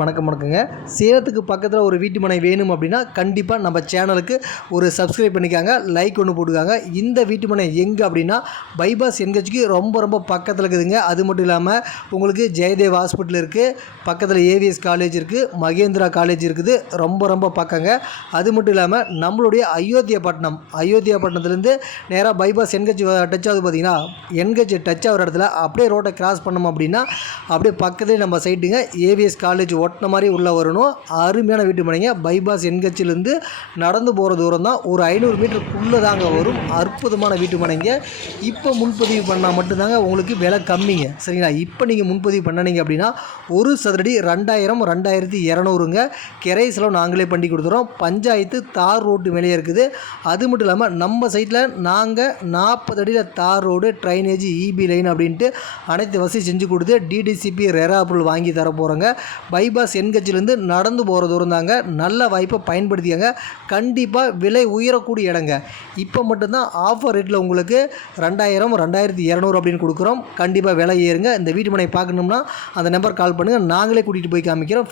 வணக்கம் வணக்கங்க. சேலத்துக்கு பக்கத்தில் ஒரு வீட்டு மனை வேணும் அப்படின்னா கண்டிப்பாக நம்ம சேனலுக்கு ஒரு சப்ஸ்கிரைப் பண்ணிக்காங்க லைக் ஒன்று போட்டுக்காங்க. இந்த வீட்டு மனை எங்கே அப்படின்னா பைபாஸ் என்கேஜிக்கு ரொம்ப ரொம்ப பக்கத்தில் இருக்குதுங்க. அது மட்டும் இல்லாமல் உங்களுக்கு ஜெயதேவ் ஹாஸ்பிட்டல் இருக்குது பக்கத்தில் ஏவிஎஸ் காலேஜ் இருக்குது மகேந்திரா காலேஜ் இருக்குது ரொம்ப ரொம்ப பக்கங்க. அது மட்டும் இல்லாமல் நம்மளுடைய அயோத்தியாப்பட்டினம் அயோத்தியாப்பட்டினத்துலேருந்து நேராக பைபாஸ் என்கேஜ் டச் ஆகுது பார்த்தீங்கன்னா என்கேஜ் டச் ஆகிற இடத்துல அப்படியே ரோட்டை கிராஸ் பண்ணோம் அப்படின்னா அப்படியே பக்கத்துலேயே நம்ம சைட்டுங்க ஏவிஎஸ் காலேஜ் ஒட்டின மாதிரி உள்ளே வரணும். அருமையான வீட்டு மனைங்க. பைபாஸ் என்கட்சிலேருந்து நடந்து போகிற தூரம் தான் ஒரு ஐநூறு மீட்டருக்குள்ளே தாங்க வரும். அற்புதமான வீட்டு மனைங்க. இப்போ முன்பதிவு பண்ணால் மட்டும்தாங்க உங்களுக்கு விலை கம்மிங்க. சரிங்களா? இப்போ நீங்கள் முன்பதிவு பண்ணினீங்க அப்படின்னா ஒரு சதுரடி ரெண்டாயிரம் ரெண்டாயிரத்தி இரநூறுங்க. கிரை செலவு நாங்களே பண்ணி கொடுத்துறோம். பஞ்சாயத்து தார் ரோட்டு மேலேயே இருக்குது. அது மட்டும் இல்லாமல் நம்ம சைட்டில் நாங்கள் நாற்பது அடியில் தார் ரோடு ட்ரைனேஜ் இபி லைன் அப்படின்ட்டு அனைத்து வசதி செஞ்சு கொடுத்து டிடிசிபி ரெரா பொருள் வாங்கி தர போகிறோங்க பை பைபாஸ் என்கட்சிலேருந்து நடந்து போகிற தூரம் தாங்க நல்ல வாய்ப்பை பயன்படுத்தியாங்க. கண்டிப்பாக விலை உயரக்கூடிய இடங்க. இப்போ மட்டும்தான் ஆஃபர் ரேட்டில் உங்களுக்கு ரெண்டாயிரம் ரெண்டாயிரத்தி இரநூறு அப்படின்னு கொடுக்குறோம். கண்டிப்பாக விலை ஏறுங்க. இந்த வீட்டு மனை பார்க்கணும்னா அந்த நம்பர் கால் பண்ணுங்கள் நாங்களே கூட்டிகிட்டு போய் காமிக்கிறோம்.